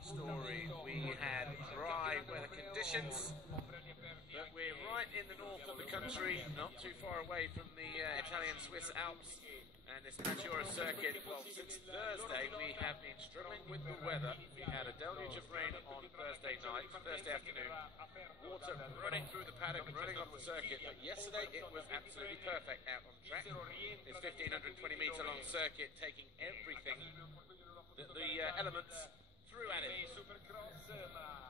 different story. We had dry weather conditions, but we're right in the north of the country, not too far away from the Italian-Swiss Alps and this Maggiora circuit. Well, since Thursday we have been struggling with the weather. We had a deluge of rain on Thursday afternoon, water running through the paddock, running off the circuit, but yesterday it was absolutely perfect out on track. This 1,520 metre long circuit taking everything that the elements threw at it.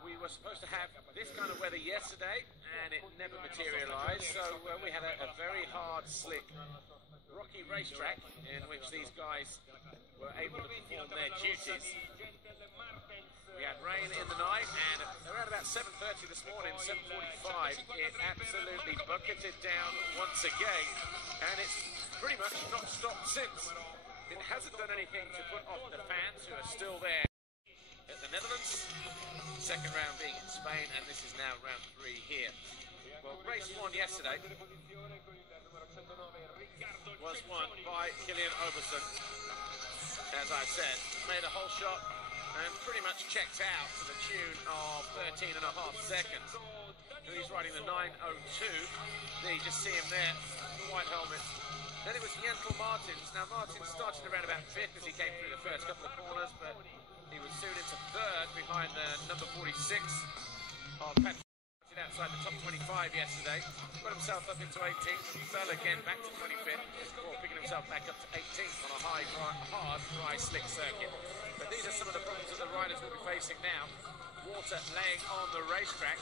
We were supposed to have this kind of weather yesterday and it never materialised, so we had a very hard, slick, rocky racetrack in which these guys were able to perform their duties. We had rain in the night, and around about 7:30 this morning, 7:45, it absolutely bucketed down once again, and it's pretty much not stopped since. It hasn't done anything to put off the fans who are still there at the Netherlands. Second round being in Spain, and this is now round 3 here. Well, race 1 yesterday was won by Kylian Oberson. As I said, made a whole shot and pretty much checked out to the tune of 13.5 seconds. He's riding the 9:02. There you just see him there, white helmet. Then it was Jentel Martins. Now Martins started around about 5th as he came through the first couple of corners, but he was soon into 3rd behind the number 46 of Patrick. Outside the top 25 yesterday, got himself up into 18th, fell again back to 25th, before picking himself back up to 18th on a hard, dry, slick circuit. But these are some of the problems that the riders will be facing now. Water laying on the racetrack.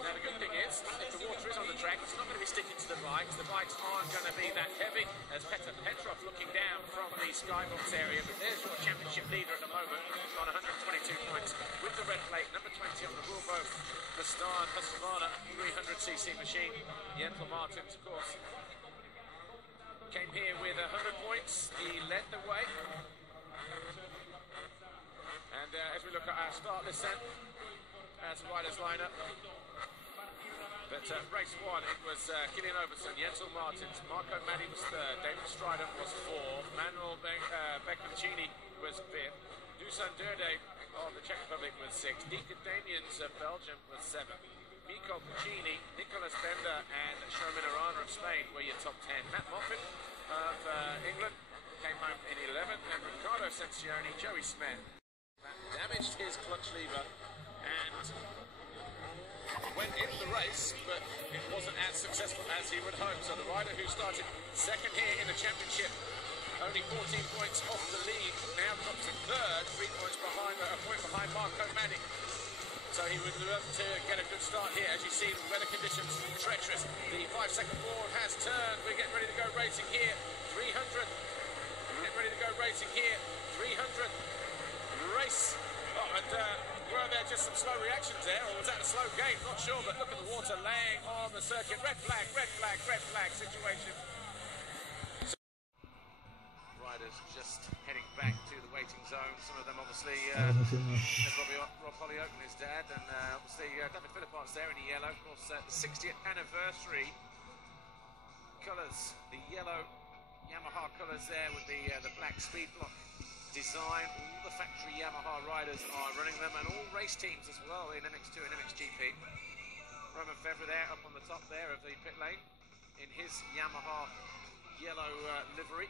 Now the good thing is, if the water is on the track, it's not going to be sticking to the bikes. The bikes aren't going to be that heavy, as Petr Petrov looking down from the skybox area. But there's your championship leader at the moment on 122 points with the red plate, number 20 on the Volvo Mustang Husqvarna 300cc machine. Jentel Martins, of course, came here with 100 points. He led the way. And as we look at our start list then, as the riders line up. But race 1, it was Kylian Oberson, Jentel Martins, Marco Maddi was 3rd, David Strider was 4th, Manuel Becconcini was 5th, Dusan Derde of the Czech Republic was 6th, Dieter Damiens of Belgium was 7th, Miko Puccini, Nicolas Bender and Sherman Arana of Spain were your top 10. Matt Moffat of England came home in 11th, and Riccardo Sancioni, Joey Smith damaged his clutch lever and went in the race, but it wasn't as successful as he would hope. So the rider who started second here in the championship, only 14 points off the lead, now drops to 3rd, 3 points behind, a point behind Marco Maddi. So he would love to get a good start here. As you see, the weather conditions treacherous. The 5-second board has turned. We're getting ready to go racing here. 300. We're getting ready to go racing here. 300. Race. Oh, and were there just some slow reactions there, or was that a slow gate? Not sure, but look at the water laying on the circuit. Red flag, red flag, red flag situation. Riders just heading back to the waiting zone. Some of them obviously, Rob Hollyoak and his dad, and obviously David Philippart's there in the yellow. Of course, the 60th anniversary colours, the yellow Yamaha colours there with the black speed block design. All the factory Yamaha riders are running them, and all race teams as well in MX2 and MXGP. Roman Fevre there up on the top there of the pit lane in his Yamaha yellow livery.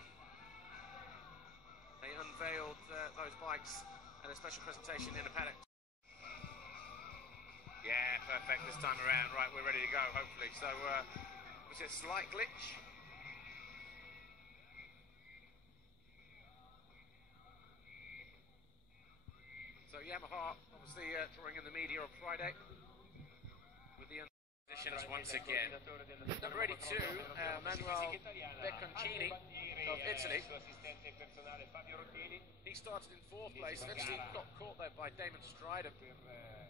They unveiled those bikes at a special presentation in the paddock. Yeah, perfect this time around. Right, we're ready to go, hopefully. So, was it a slight glitch? So Yamaha obviously drawing in the media on Friday with the conditions once again. Number 82, Manuel Becconcini of Italy. He started in 4th place, eventually got caught though by Damon Strider,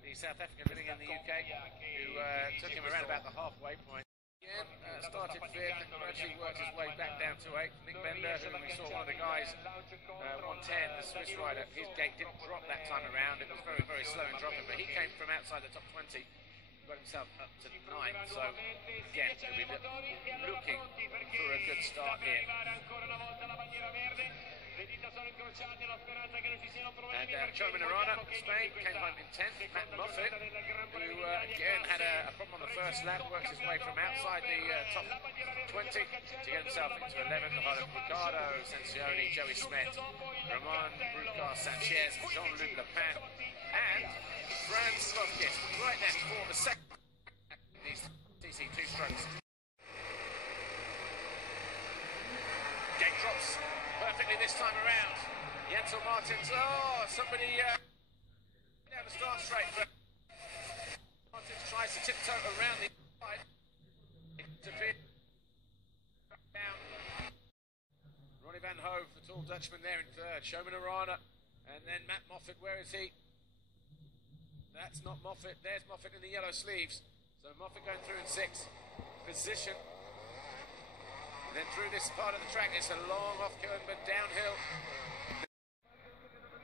the South African living in the UK, who took him around about the halfway point. Again, started 5th and gradually worked his way back down to 8th. Nick Bender, who we saw one of the guys, 110, the Swiss rider, his gate didn't drop that time around. It was very, very slow in dropping, but he came from outside the top 20, got himself up to 9th. So, again, he'll be looking for a good start here. Chominarana, Spain, came home in 10th. Matt Moffat, who again had a problem on the first lap, works his way from outside the top 20 to get himself into 11th, ahead of Ricardo Sancioni, Joey Smith, Ramon Brucar Sanchez, Jean-Luc Lepin, and Franz Lofkis, right there for the second. These TC2 strokes. Gate drops perfectly this time around. Jensel Martins, somebody down the start straight, but Martins tries to tiptoe around the inside. Down. Ronnie van Hove, the tall Dutchman there in third. Chominarana, and then Matt Moffat, where is he? That's not Moffat, there's Moffat in the yellow sleeves. So Moffat going through in sixth position. And then through this part of the track, it's a long off-curve but downhill.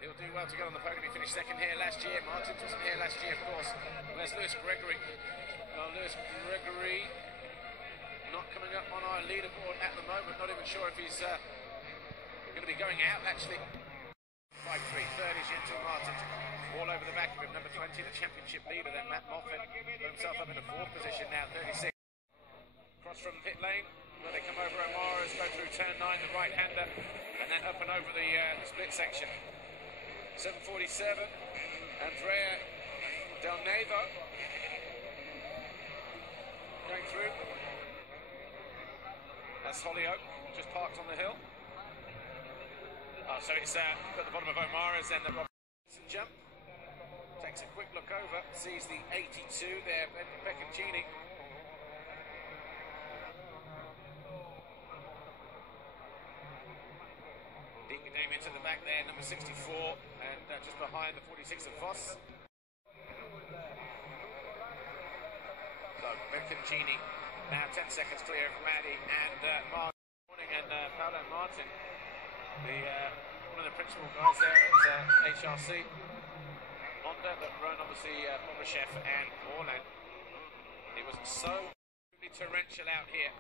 He'll do well to get on the podium. He finished second here last year. Martins wasn't here last year, of course. Where's Lewis Gregory? Lewis Gregory not coming up on our leaderboard at the moment. Not even sure if he's going to be going out, actually. 5-3, third is Jensel Martins. All over the back of him. Number 20, the championship leader. Then Matt Moffat put himself up in the fourth position now, 36. Cross from pit lane, where they come over O'Mara's, go through turn 9, the right-hander, and then up and over the split section. 7:47, Andrea Del Nevo going through. That's Hollyoak, just parked on the hill. So it's at the bottom of O'Mara's, then the Robinson jump. Takes a quick look over, sees the 82 there, Beccancini. Deep name into the back there, number 64, and just behind the 46 of Voss. So Beccancini now 10 seconds clear of Maddie and Martin and Paolo Martin, one of the principal guys there at HRC. Honda, but run obviously Bobrashev and Orland. It was so torrential out here.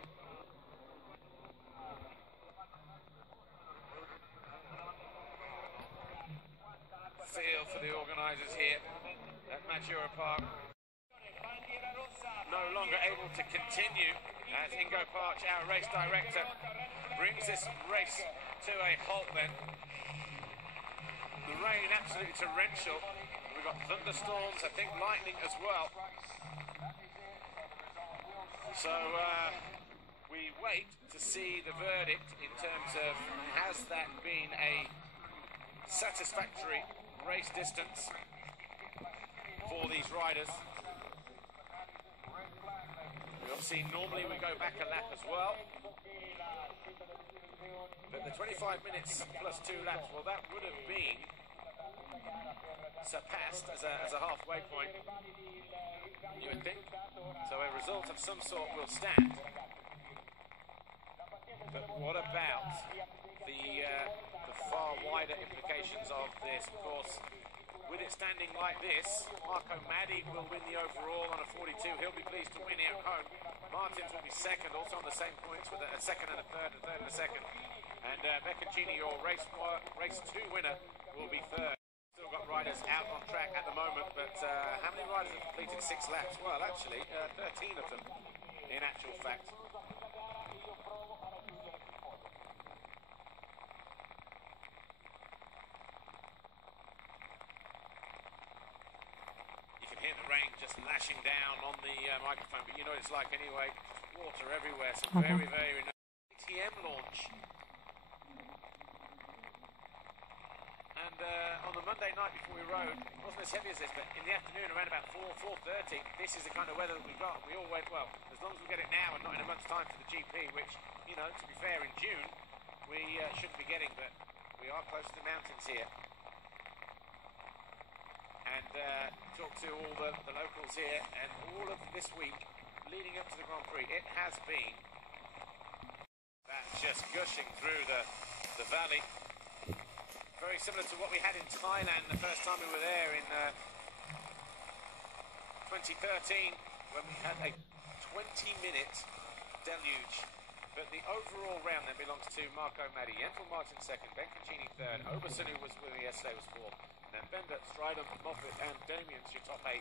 Feel for the organisers here at Maggiora Park. No longer able to continue as Ingo Parch, our race director, brings this race to a halt then. The rain absolutely torrential. We've got thunderstorms, I think lightning as well. So we wait to see the verdict in terms of has that been a satisfactory race distance for these riders. Obviously, normally we go back a lap as well. But the 25 minutes plus 2 laps, well, that would have been surpassed as a halfway point, you would think. So a result of some sort will stand. But what about the far wider implications of this? Of course, with it standing like this, Marco Maddi will win the overall on a 42. He'll be pleased to win out home. Martins will be second, also on the same points with a second and a third and a second. And Beccancini, your race 2 winner, will be third. Still got riders out on track at the moment, but how many riders have completed 6 laps? Well, actually, 13 of them, in actual fact. Hear the rain just lashing down on the microphone, but you know what it's like anyway. Water everywhere, so very, very nice ATM launch. And on the Monday night before we rode, it wasn't as heavy as this, but in the afternoon around about 4:30, this is the kind of weather that we got. We all went, well, as long as we get it now and not in a month's time for the GP, which, you know, to be fair, in June, we shouldn't be getting, but we are close to the mountains here. And talk to all the locals here, and all of this week leading up to the Grand Prix, it has been that just gushing through the valley. Very similar to what we had in Thailand the first time we were there in 2013, when we had a 20-minute deluge. But the overall round then belongs to Marco Maddy. Yentel Martin second, Bencaccini third, Oberson, who was with me yesterday, was fourth, and then Bender, Strider, Moffat and Damien's your top 8.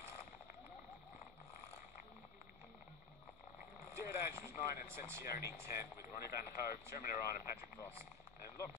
Deodage was 9 and Sensioni 10, with Ronnie Van Hoek, Jeremy Iran and Patrick Voss. And look.